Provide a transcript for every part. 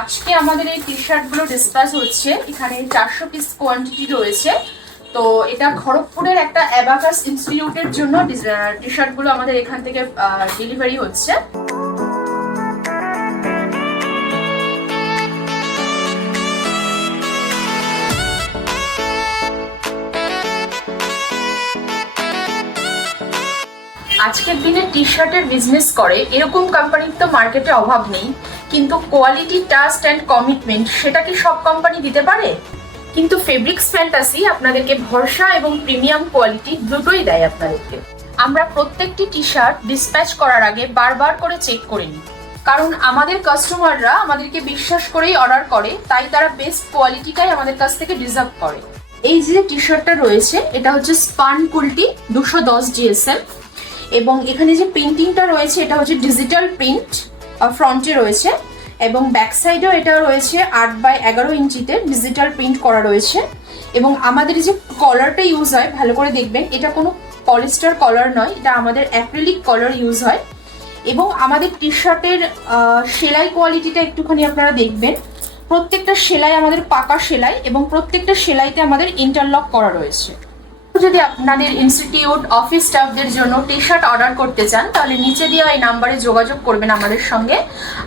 আজকে আমাদের এই টি শার্টগুলো ডিসপ্যাচ হচ্ছে। এখানে 400 পিস কোয়ান্টিটি রয়েছে। তো এটা খড়গপুরের একটা অ্যাবাকাস ইনস্টিটিউটের জন্য টি শার্টগুলো আমাদের এখান থেকে ডেলিভারি হচ্ছে। আজকের দিনে টি শার্টের বিজনেস করে এরকম কোম্পানির তো মার্কেটে অভাব নেই, কিন্তু কোয়ালিটি, ট্রাস্ট অ্যান্ড কমিটমেন্ট সেটা কি সব কোম্পানি দিতে পারে? কিন্তু ফেব্রিক্স ফ্যান্টাসি আপনাদেরকে ভরসা এবং প্রিমিয়াম কোয়ালিটি দুটোই দেয় আপনাদেরকে। আমরা প্রত্যেকটি টি শার্ট ডিসপ্যাচ করার আগে বারবার করে চেক করে নিই, কারণ আমাদের কাস্টমাররা আমাদেরকে বিশ্বাস করেই অর্ডার করে, তাই তারা বেস্ট কোয়ালিটিটাই আমাদের কাছ থেকে ডিজার্ভ করে। এই যে টি শার্টটা রয়েছে এটা হচ্ছে স্পান কুলটি 210 GSM, এবং এখানে যে প্রিন্টিংটা রয়েছে এটা হচ্ছে ডিজিটাল প্রিন্ট ফ্রন্টে রয়েছে, এবং ব্যাক সাইডেও এটা রয়েছে 8x11 ইঞ্চিতে ডিজিটাল প্রিন্ট করা রয়েছে। এবং আমাদের যে কলারটা ইউজ হয় ভালো করে দেখবেন, এটা কোনো পলিস্টার কলার নয়, এটা আমাদের অ্যাক্রিলিক কলার ইউজ হয়। এবং আমাদের টি শার্টের সেলাই কোয়ালিটিটা একটুখানি আপনারা দেখবেন, প্রত্যেকটা সেলাই আমাদের পাকা সেলাই, এবং প্রত্যেকটা সেলাইতে আমাদের ইন্টারলক করা রয়েছে। যদি আপনাদের ইনস্টিটিউট অফিস স্টাফদের জন্য টি শার্ট অর্ডার করতে চান তাহলে নিচে দেওয়া এই নাম্বারে যোগাযোগ করবেন আমাদের সঙ্গে।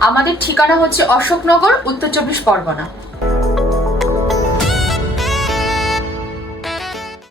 আমাদের ঠিকানা হচ্ছে অশোকনগর, উত্তর 24 পরগনা।